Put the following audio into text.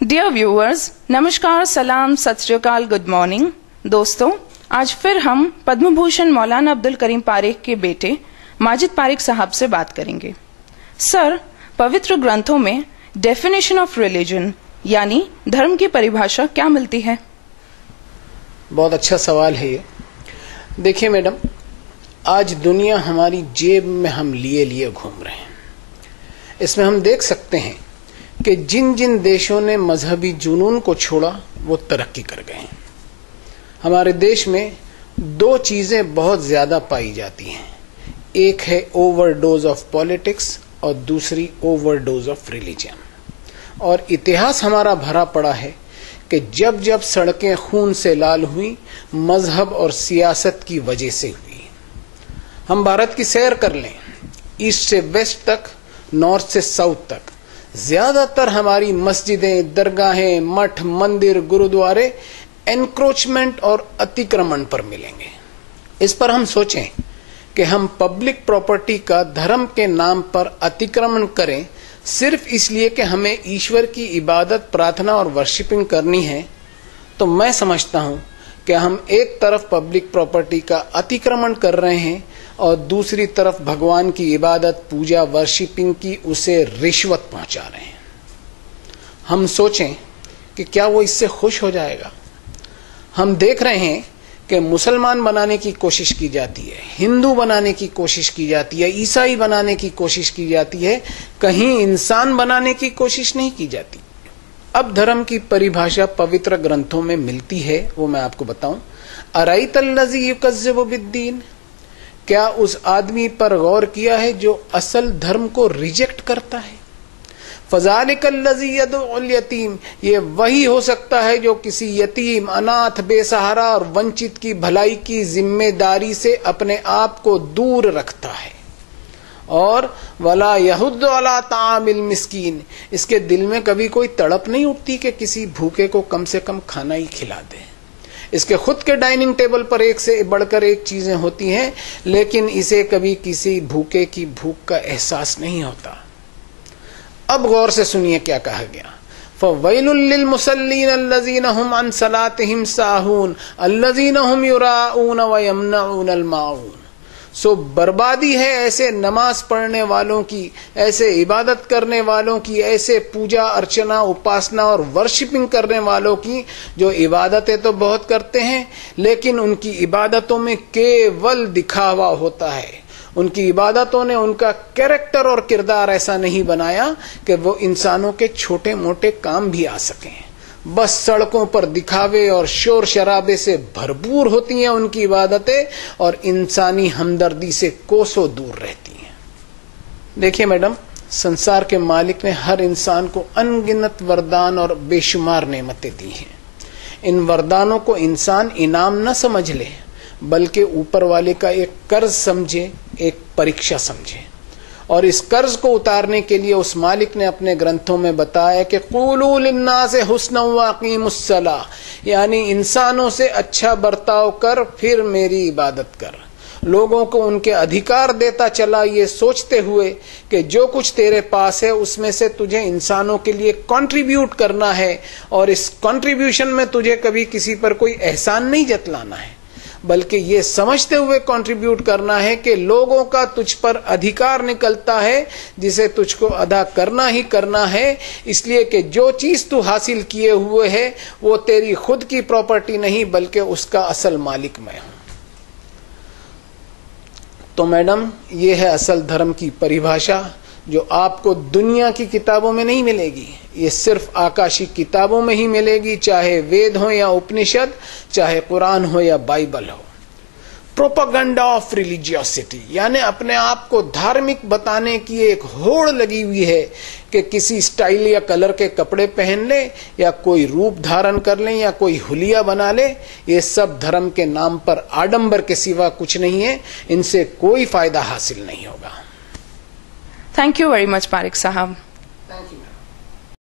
Dear viewers, नमस्कार, सलाम, सत श्री अकाल, गुड मॉर्निंग। दोस्तों, आज फिर हम पद्म भूषण मौलाना अब्दुल करीम पारेख के बेटे माजिद पारेख साहब से बात करेंगे। सर, पवित्र ग्रंथों में डेफिनेशन ऑफ रिलीजन यानी धर्म की परिभाषा क्या मिलती है? बहुत अच्छा सवाल है ये। देखिए मैडम, आज दुनिया हमारी जेब में हम लिए लिए घूम रहे हैं। इसमें हम देख सकते हैं कि जिन जिन देशों ने मजहबी जुनून को छोड़ा वो तरक्की कर गए हैं। हमारे देश में दो चीजें बहुत ज्यादा पाई जाती हैं, एक है ओवरडोज ऑफ पॉलिटिक्स और दूसरी ओवरडोज ऑफ रिलीजन। और इतिहास हमारा भरा पड़ा है कि जब जब सड़कें खून से लाल हुई, मजहब और सियासत की वजह से हुई। हम भारत की सैर कर लें, ईस्ट से वेस्ट तक, नॉर्थ से साउथ तक, ज्यादातर हमारी मस्जिदें, दरगाहें, मठ, मंदिर, गुरुद्वारे एनक्रोचमेंट और अतिक्रमण पर मिलेंगे। इस पर हम सोचें कि हम पब्लिक प्रॉपर्टी का धर्म के नाम पर अतिक्रमण करें सिर्फ इसलिए कि हमें ईश्वर की इबादत, प्रार्थना और वर्शिपिंग करनी है, तो मैं समझता हूं कि हम एक तरफ पब्लिक प्रॉपर्टी का अतिक्रमण कर रहे हैं और दूसरी तरफ भगवान की इबादत, पूजा, वर्शिपिंग की उसे रिश्वत पहुंचा रहे हैं। हम सोचें कि क्या वो इससे खुश हो जाएगा? हम देख रहे हैं कि मुसलमान बनाने की कोशिश की जाती है, हिंदू बनाने की कोशिश की जाती है, ईसाई बनाने की कोशिश की जाती है, कहीं इंसान बनाने की कोशिश नहीं की जाती। अब धर्म की परिभाषा पवित्र ग्रंथों में मिलती है, वो मैं आपको बताऊं। अराइतल्लज़ी युकज़्ज़िबु बिद्दीन, क्या उस आदमी पर गौर किया है जो असल धर्म को रिजेक्ट करता है? फ़ज़ालिकल्लज़ी यदउल यतीम, ये वही हो सकता है जो किसी यतीम, अनाथ, बेसहारा और वंचित की भलाई की जिम्मेदारी से अपने आप को दूर रखता है। और वला यहुद्दु अला तामिल मिस्कीन, इसके दिल में कभी कोई तड़प नहीं उठती कि किसी भूखे को कम से कम खाना ही खिला दे। इसके खुद के डाइनिंग टेबल पर एक से बढ़कर एक चीजें होती हैं, लेकिन इसे कभी किसी भूखे की भूख का एहसास नहीं होता। अब गौर से सुनिए क्या कहा गया। फ़वैलुल लिल मुसल्लीन अल्लज़ीना हुम अन सलातिहिम साहून अल्लज़ीना हुम युराऊन व यमनऊनल माऊन। सो बर्बादी है ऐसे नमाज पढ़ने वालों की, ऐसे इबादत करने वालों की, ऐसे पूजा अर्चना, उपासना और वर्शिपिंग करने वालों की जो इबादतें तो बहुत करते हैं लेकिन उनकी इबादतों में केवल दिखावा होता है। उनकी इबादतों ने उनका कैरेक्टर और किरदार ऐसा नहीं बनाया कि वो इंसानों के छोटे मोटे काम भी आ सकें। बस सड़कों पर दिखावे और शोर शराबे से भरपूर होती हैं उनकी इबादतें और इंसानी हमदर्दी से कोसों दूर रहती हैं। देखिए मैडम, संसार के मालिक ने हर इंसान को अनगिनत वरदान और बेशुमार नेमतें दी हैं। इन वरदानों को इंसान इनाम न समझ ले, बल्कि ऊपर वाले का एक कर्ज समझे, एक परीक्षा समझे। और इस कर्ज को उतारने के लिए उस मालिक ने अपने ग्रंथों में बताया कि क़ूलू लिन्नासि हुस्नन व अक़ीमुस्सलाह, यानी इंसानों से अच्छा बर्ताव कर फिर मेरी इबादत कर। लोगों को उनके अधिकार देता चला, ये सोचते हुए कि जो कुछ तेरे पास है उसमें से तुझे इंसानों के लिए कंट्रीब्यूट करना है और इस कंट्रीब्यूशन में तुझे कभी किसी पर कोई एहसान नहीं जतलाना है, बल्कि ये समझते हुए कंट्रीब्यूट करना है कि लोगों का तुझ पर अधिकार निकलता है जिसे तुझको अदा करना ही करना है, इसलिए कि जो चीज तू हासिल किए हुए है वो तेरी खुद की प्रॉपर्टी नहीं बल्कि उसका असल मालिक मैं हूं। तो मैडम, ये है असल धर्म की परिभाषा जो आपको दुनिया की किताबों में नहीं मिलेगी, ये सिर्फ आकाशी किताबों में ही मिलेगी, चाहे वेद हो या उपनिषद, चाहे कुरान हो या बाइबल हो। प्रोपेगेंडा ऑफ रिलीजियोसिटी, यानी अपने आप को धार्मिक बताने की एक होड़ लगी हुई है कि किसी स्टाइल या कलर के कपड़े पहन ले या कोई रूप धारण कर ले या कोई हुलिया बना ले। ये सब धर्म के नाम पर आडंबर के सिवा कुछ नहीं है, इनसे कोई फायदा हासिल नहीं होगा। Thank you very much Parekh साहब।